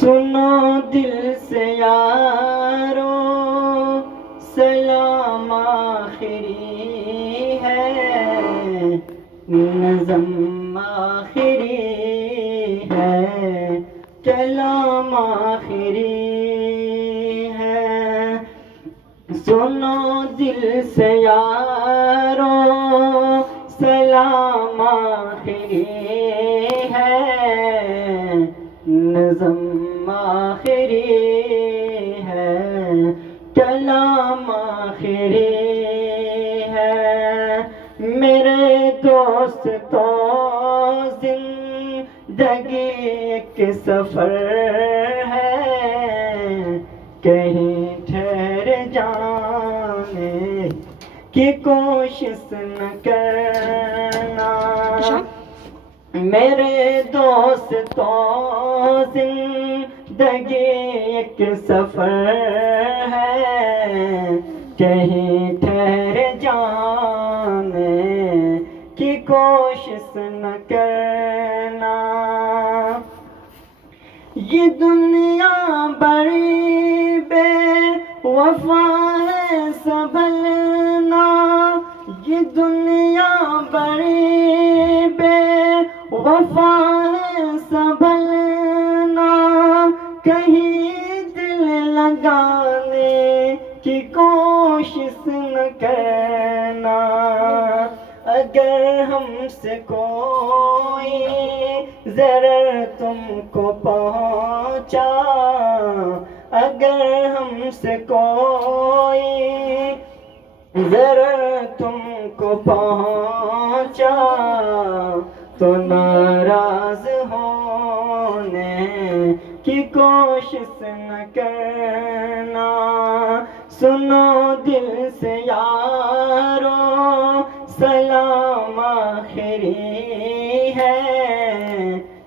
سنو دل سے یارو سلام آخری ہے، نظم آخری ہے، کلام آخری ہے۔ سنو دل سے یارو سلام آخری ہے، نظم آخری ہے، کلام آخری ہے۔ میرے دوستو زندگی ایک سفر ہے، کہیں ٹھہر جانے کی کوشش نہ کرنا۔ میرے دوستو زندگی ایک سفر ہے، کہیں ٹھہر جانے کی کوشش نہ کرنا۔ یہ دنیا بڑی بے وفا ہے سنبھلنا، یہ دنیا بڑی بے وفا ہے سنبھلنا، کہیں دل لگانے کی کوشش نہ کرنا۔ اگر ہم سے کوئی ضرر تم کو پہنچا، اگر ہم سے کوئی ضرر تم کو پہنچا، تو ناراض ہونے کی کوشش نہ کرنا۔ سنو دل سے یارو سلام آخری ہے،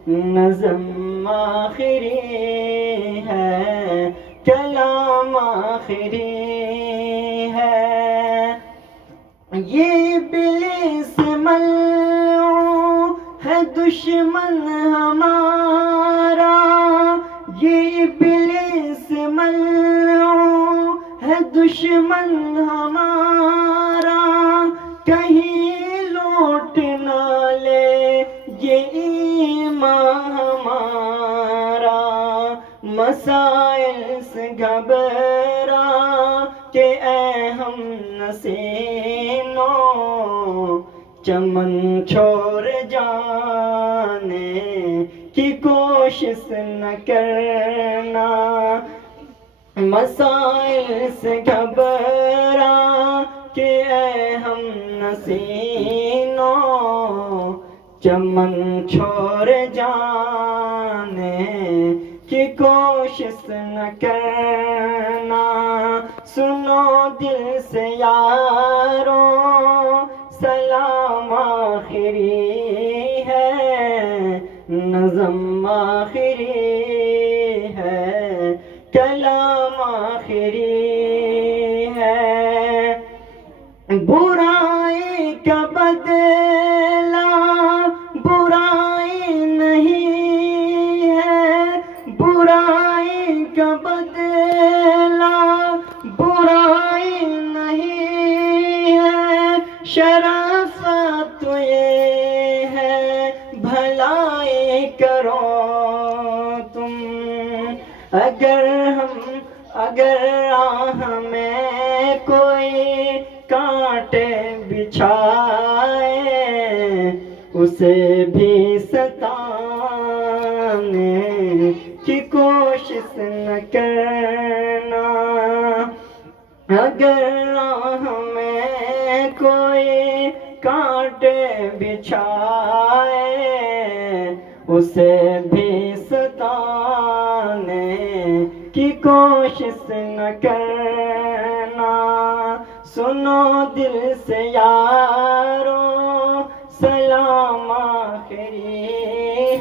نظم آخری ہے، کلام آخری ہے۔ یہ ابلیس ملعون ہے دشمن ہمارا، یہ ابلیس ملعون ہے دشمن ہمارا، کہیں لوٹ نہ لے یہ ایمان ہمارا۔ مسائل سے گھبرا کہ اے ہم نسینوں، چمن چھوڑ جانے کی کوشش نہ کرنا۔ مسائل سے گھبرا کہ اے ہم نسینوں، چمن چھوڑ جانے کی کوشش نہ کرنا۔ سنو دل سے یارو سلام آخری ہے، نظم آخری ہے، کلام آخری ہے۔ برائی کا بدلہ برائی نہیں ہے، برائی کا بدلہ برائی نہیں ہے، شرافت تو یہ ہے بھلائی کرو تم۔ اگر راہ میں کوئی کانٹے بچھائے، اسے بھی ستانے کی کوشش نہ کرنا۔ اگر راہ میں کوئی کانٹے بچھائے، اسے بھی ستانے کی کوشش نہ کرنا۔ سنو دل سے یارو سلام آخری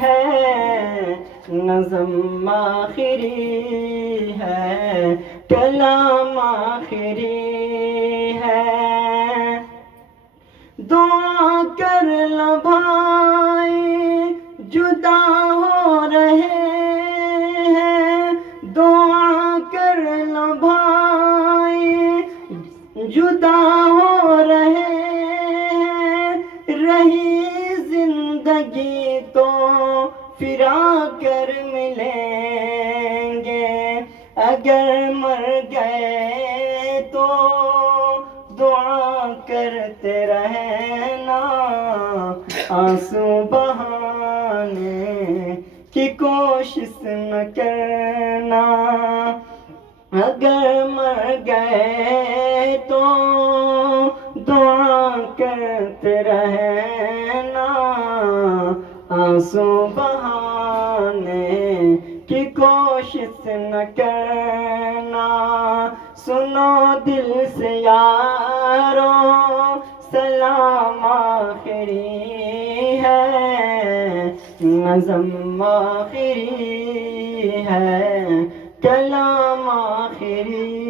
ہے، نظم آخری ہے، کلام آخری ہے۔ دعا کر لو بھائی جدا ہو رہے ہیں، رہی زندگی تو پھرا کر ملیں گے، اگر مر گئے تو دعا کرتے رہنا، آنسو بہانے کی کوشش نہ کرنا، اگر مر گئے تو دعا کرتے رہنا، آنسو بہانے کی کوشش نہ کرنا۔ سنو دل سے یارو سلام آخری ہے، نظم آخری ہے، کلام آخری